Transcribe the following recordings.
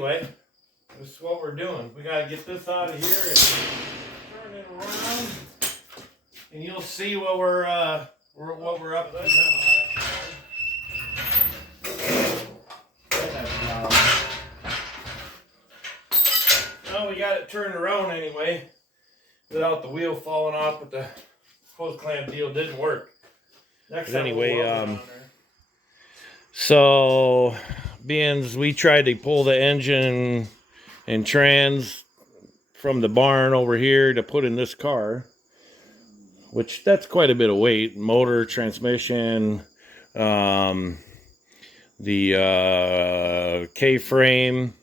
anyway, this is what we're doing. We gotta get this out of here and turn it around, and you'll see what we're up to now. Well, we got it turned around anyway, without the wheel falling off, but the hose clamp deal didn't work. Next time anyway, so being we tried to pull the engine and trans from the barn over here to put in this car, which that's quite a bit of weight, motor, transmission, the K-frame,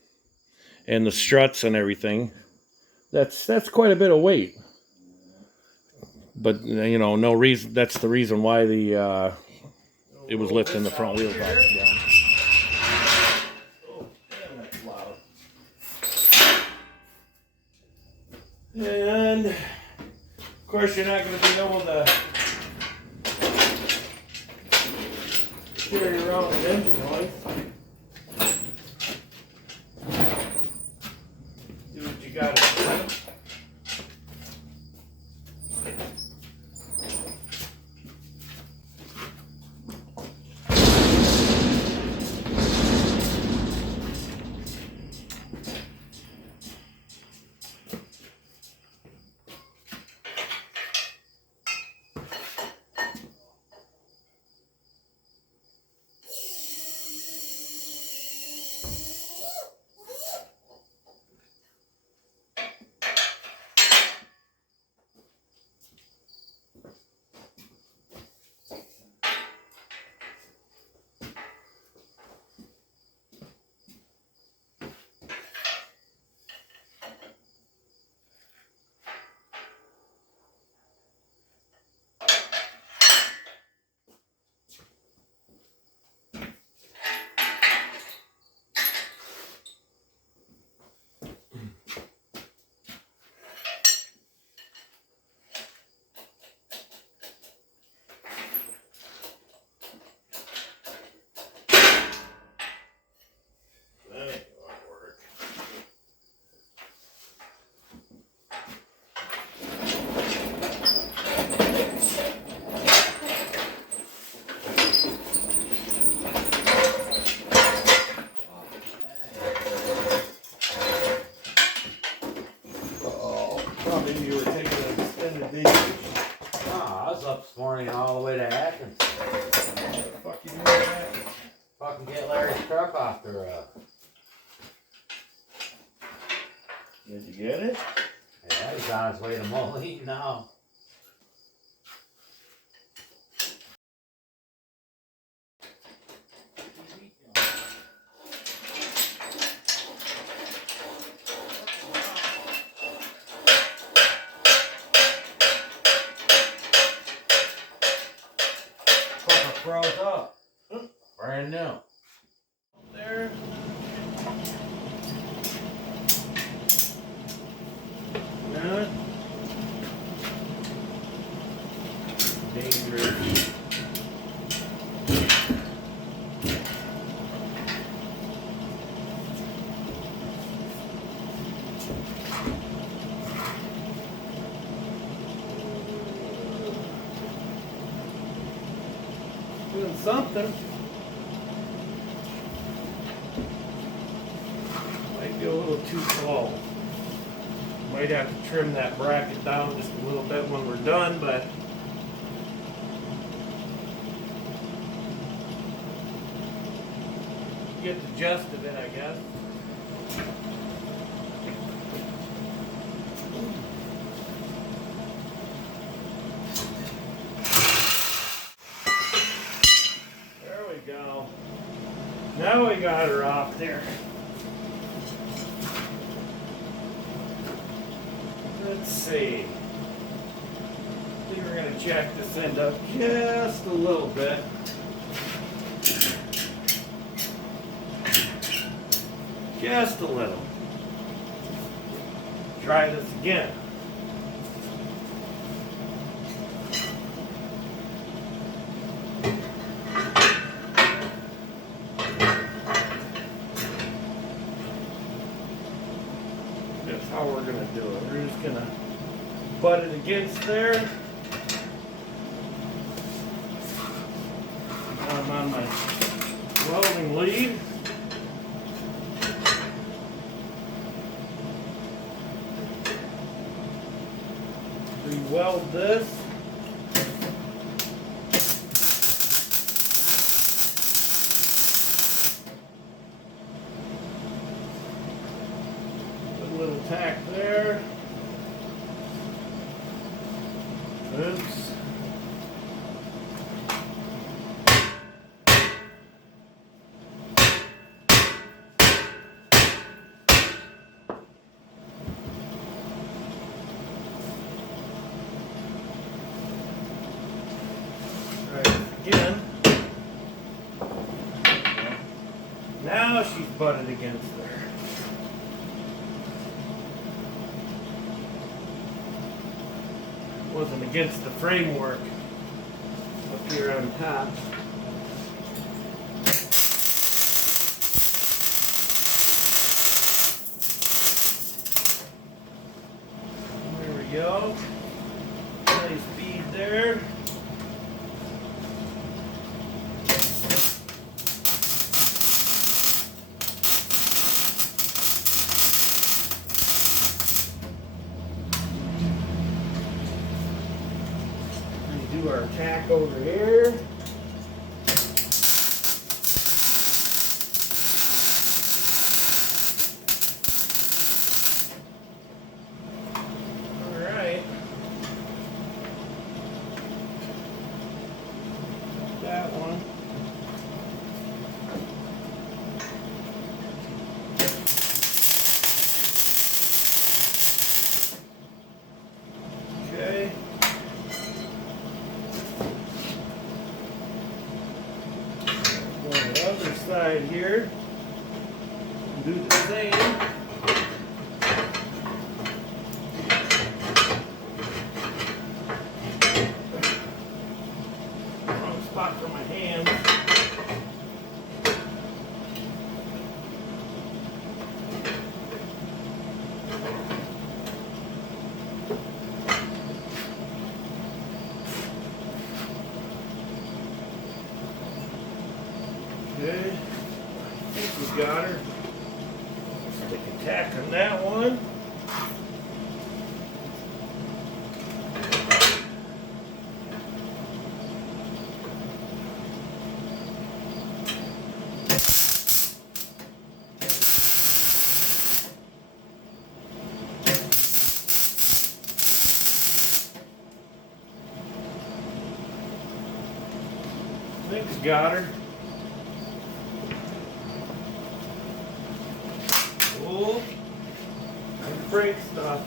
and the struts and everything. That's quite a bit of weight. But you know, no reason. That's the reason why the it was lifting the front wheels off the ground. Oh, damn, that's loud. And of course, you're not going to be able to carry around an engine hoist. Do what you got to do. You were taking an extended vacation. Oh, I was up this morning all the way to Athens. What the fuck you doing that? Fucking get Larry's truck off the road. Did you get it? Yeah, he's on his way to Moline now. Froze up. Brand new. There. Good. Dangerous. Doing something. Might be a little too tall. Might have to trim that bracket down just a little bit when we're done, but get the gist of it, I guess. Go. Now we got her off there. Let's see. I think we're going to jack this end up just a little bit. Just a little. Try this again. how we're gonna do it. We're just gonna butt it against there. I'm on my welding lead. Re-weld this. Put a little tack there. Oops. Again. Now she's butted against there. Wasn't against the framework up here on top. There we go. Nice bead there. Do our tack over here. All right. That one. Okay. On the other side here, do the same. Wrong spot for my hand. Good. I think we got her. Stick a tack on that one. I think we got her. Oh, and brake stuff.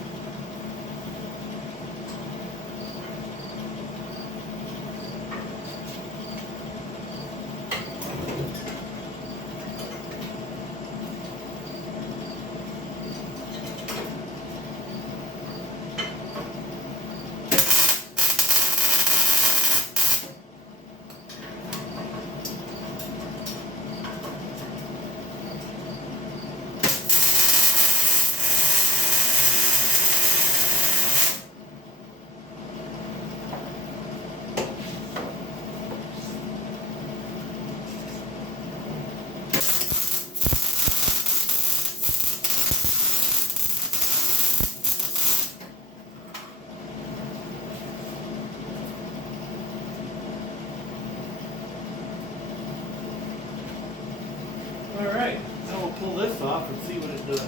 Alright, now we'll pull this off and see what it does.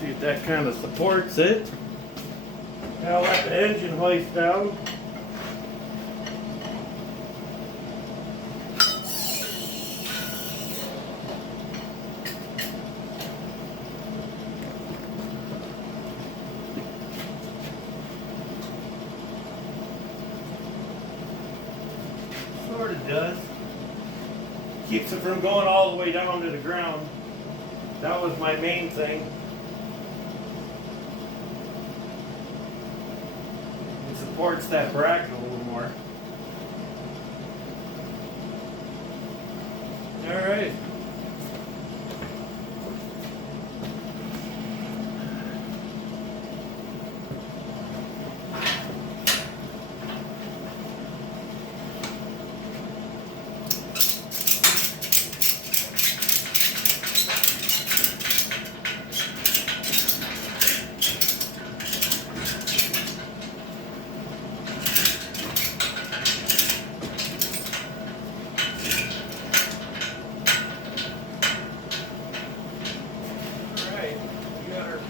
See if that kind of supports it. Now I'll let the engine hoist down. Sort of does. Keeps it from going all the way down to the ground. That was my main thing. It supports that bracket a little more. All right.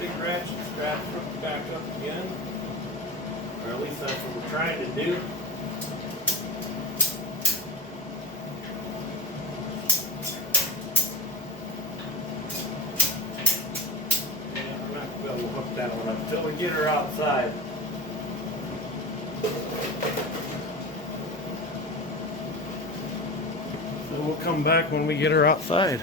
Big ratchet strap hooked back up again, or at least that's what we're trying to do. And we're not going to be able to hook that one up until we get her outside. So we'll come back when we get her outside.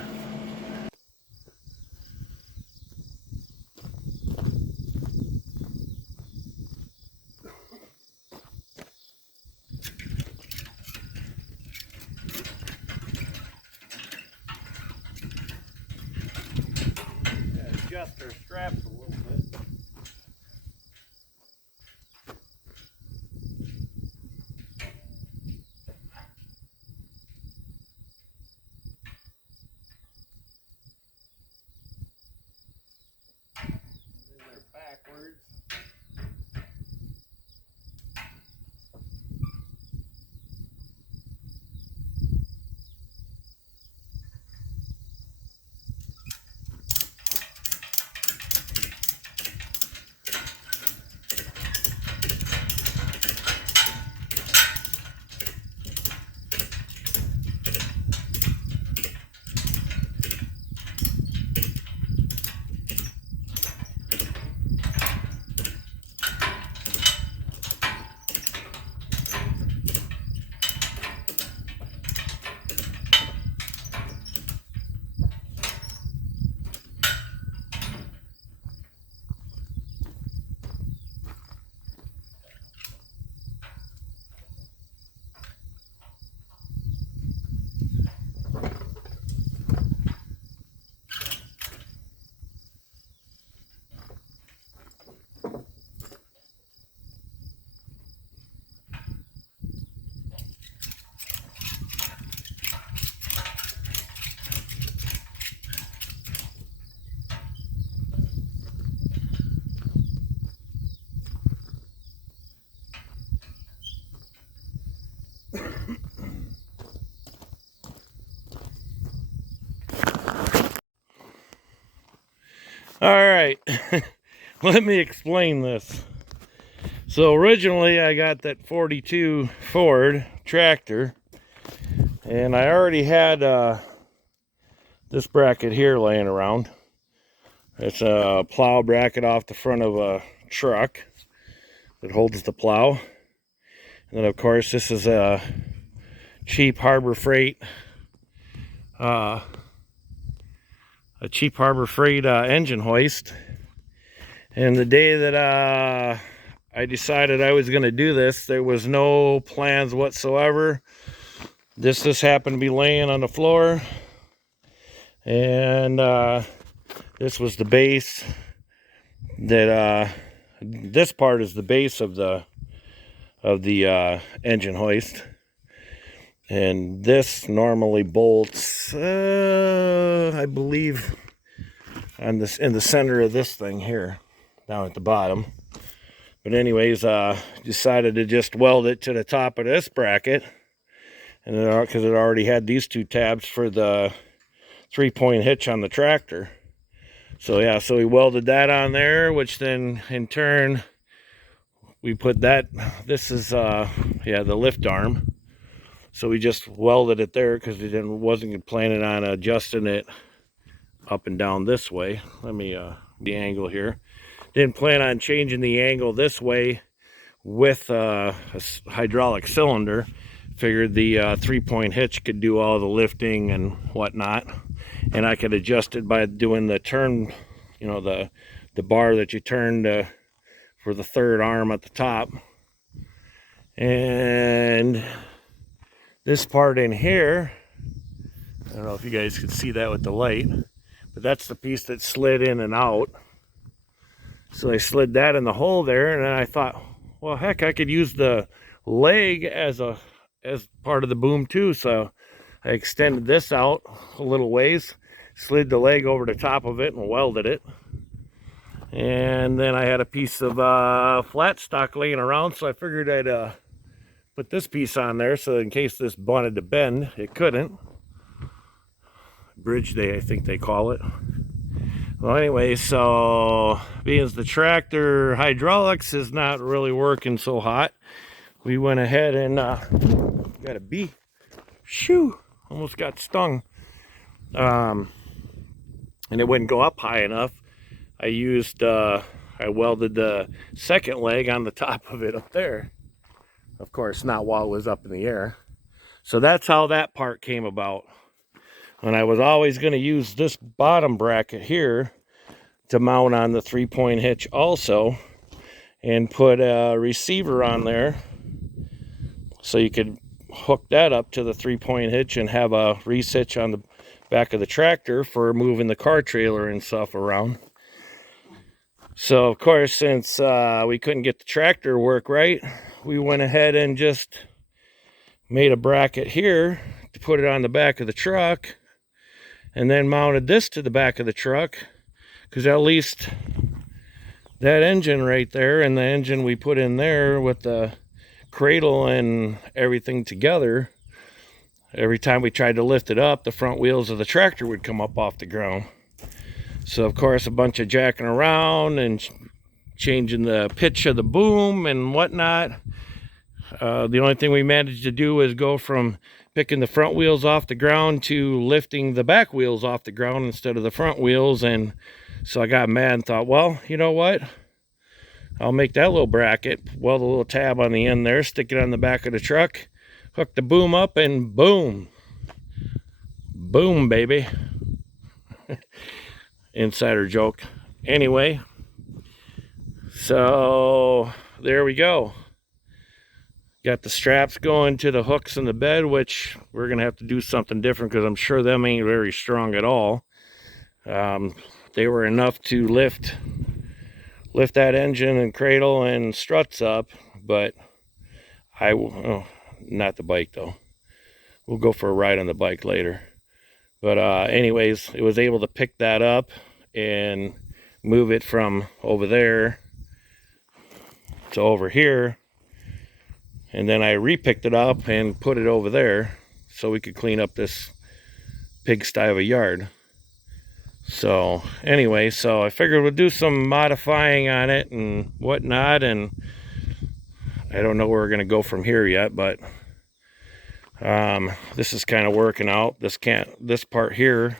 Adjust our straps a little bit. And then they're backwards. All right, let me explain this. So originally I got that 42 Ford tractor, and I already had this bracket here laying around. It's a plow bracket off the front of a truck that holds the plow. And then of course this is a cheap Harbor Freight engine hoist. And the day that I decided I was going to do this, there was no plans whatsoever. This just happened to be laying on the floor, and this was the base. That this part is the base of the engine hoist, and this normally bolts, I believe, on this in the center of this thing here, down at the bottom. But anyways, decided to just weld it to the top of this bracket, and because it already had these two tabs for the 3-point hitch on the tractor. So yeah, so we welded that on there, which then in turn we put that, this is yeah, the lift arm. So we just welded it there because we wasn't planning on adjusting it up and down this way. Let me the angle here. Didn't plan on changing the angle this way with a hydraulic cylinder. Figured the 3-point hitch could do all the lifting and whatnot, and I could adjust it by doing the turn, you know, the bar that you turn for the third arm at the top. And this part in here, I don't know if you guys could see that with the light, but that's the piece that slid in and out. So I slid that in the hole there, and then I thought, well, heck, I could use the leg as part of the boom too. So I extended this out a little ways, slid the leg over the top of it and welded it. And then I had a piece of flat stock laying around, so I figured I'd put this piece on there so in case this wanted to bend, it couldn't. Bridge day, I think they call it. Well, anyway, so being as the tractor hydraulics is not really working so hot, we went ahead and got a bee. Shoo! Almost got stung. And it wouldn't go up high enough. I welded the second leg on the top of it up there. Of course, not while it was up in the air. So that's how that part came about. And I was always going to use this bottom bracket here to mount on the 3-point hitch also, and put a receiver on there so you could hook that up to the 3-point hitch and have a reese hitch on the back of the tractor for moving the car trailer and stuff around. So of course, since we couldn't get the tractor to work right, we went ahead and just made a bracket here to put it on the back of the truck, and then mounted this to the back of the truck, because at least that engine right there and the engine we put in there with the cradle and everything together, every time we tried to lift it up, the front wheels of the tractor would come up off the ground. So of course, a bunch of jacking around and changing the pitch of the boom and whatnot. The only thing we managed to do was go from picking the front wheels off the ground to lifting the back wheels off the ground instead of the front wheels. And so I got mad and thought, well, you know what? I'll make that little bracket, weld a little tab on the end there, stick it on the back of the truck, hook the boom up, and boom. Boom, baby. Insider joke. Anyway, so there we go. Got the straps going to the hooks in the bed, which we're going to have to do something different because I'm sure them ain't very strong at all. They were enough to lift that engine and cradle and struts up, but not the bike though. We'll go for a ride on the bike later. But anyways, it was able to pick that up and move it from over there to over here. And then I repicked it up and put it over there so we could clean up this pigsty of a yard. So anyway, so I figured we'll do some modifying on it and whatnot, and I don't know where we're going to go from here yet, but this is kind of working out. This part here,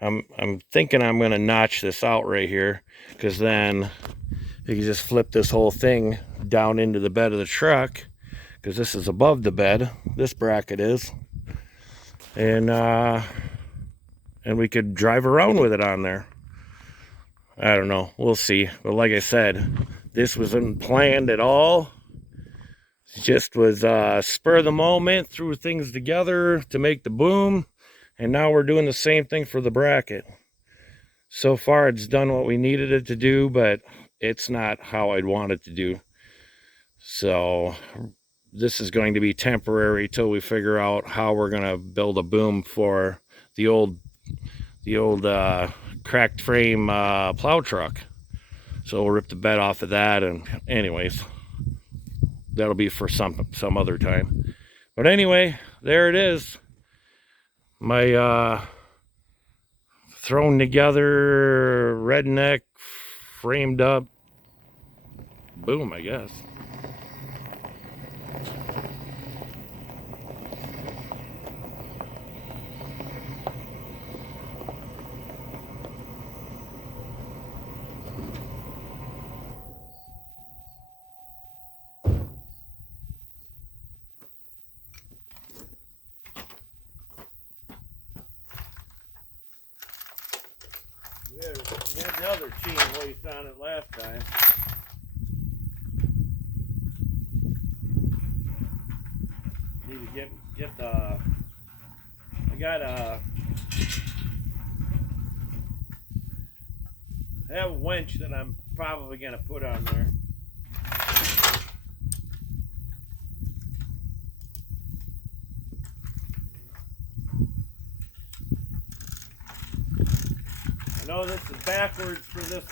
I'm thinking I'm going to notch this out right here, because then you can just flip this whole thing down into the bed of the truck, because this is above the bed, this bracket is, and we could drive around with it on there. I don't know, we'll see. But like I said, this wasn't planned at all. It just was spur of the moment, threw things together to make the boom, and now we're doing the same thing for the bracket. So far it's done what we needed it to do, but it's not how I'd want it to do. So this is going to be temporary till we figure out how we're going to build a boom for the old cracked frame plow truck. So we'll rip the bed off of that, and anyways, that'll be for some other time. But anyway, there it is. My thrown together redneck framed up boom, I guess. We had the other chain hoist on it last time. Need to get the I got I have a winch that I'm probably gonna put on there. I know this is backwards for this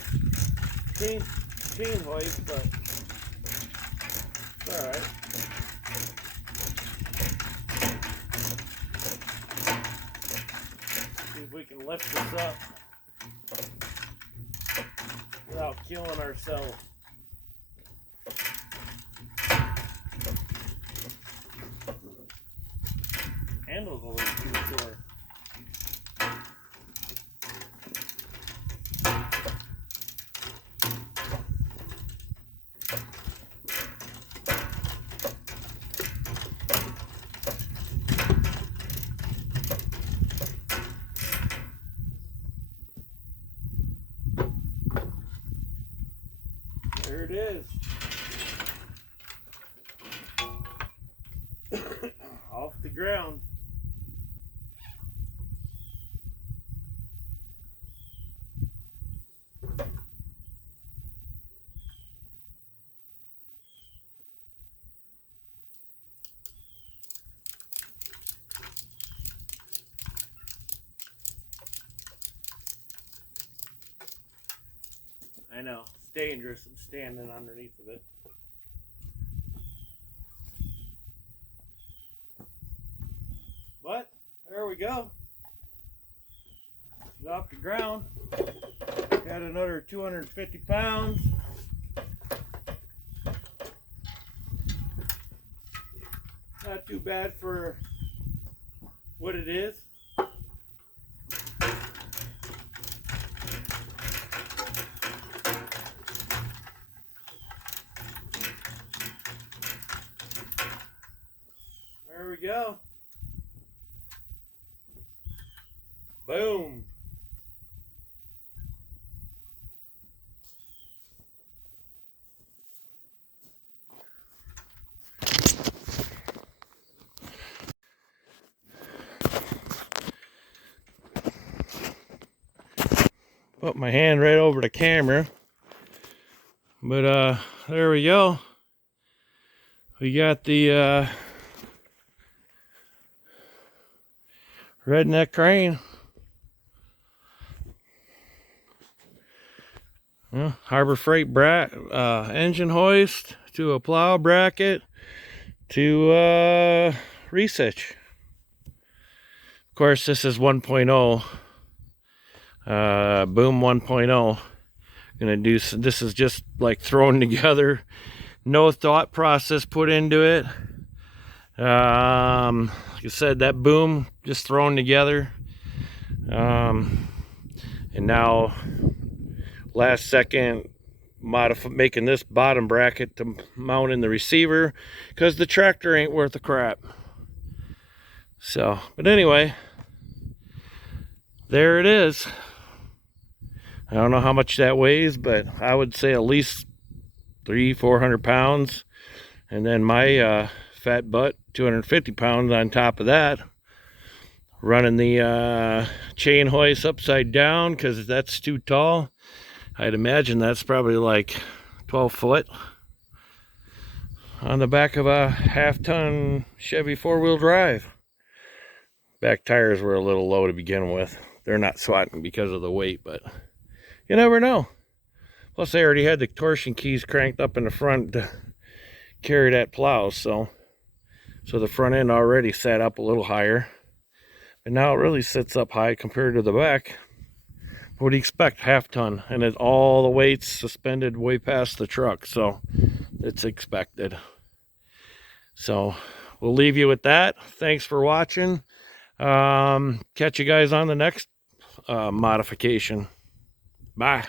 chain hoist, but it's alright. See if we can lift this up without killing ourselves. Handle's a little too short. There it is. Off the ground. I know, it's dangerous. I'm standing underneath of it. But there we go. It's off the ground. Got another 250 pounds. Not too bad for what it is. There we go. Boom. Put my hand right over the camera. But there we go. We got the redneck crane. Harbor Freight engine hoist to a plow bracket to reach hitch. Of course, this is 1.0. Boom 1.0. Gonna do this is just like thrown together, no thought process put into it. Like I said, that boom just thrown together, and now last second making this bottom bracket to mount in the receiver because the tractor ain't worth a crap. So, but anyway, there it is. I don't know how much that weighs, but I would say at least 300-400 pounds. And then my fat butt, 250 pounds on top of that. Running the chain hoist upside down because that's too tall. I'd imagine that's probably like 12 foot. On the back of a half-ton Chevy four-wheel drive. Back tires were a little low to begin with. They're not swatting because of the weight, but you never know. Plus, they already had the torsion keys cranked up in the front to carry that plow, so the front end already sat up a little higher. And now it really sits up high compared to the back. What do you expect? Half ton, and it's all the weight's suspended way past the truck, so it's expected. So we'll leave you with that. Thanks for watching. Catch you guys on the next modification. Bye.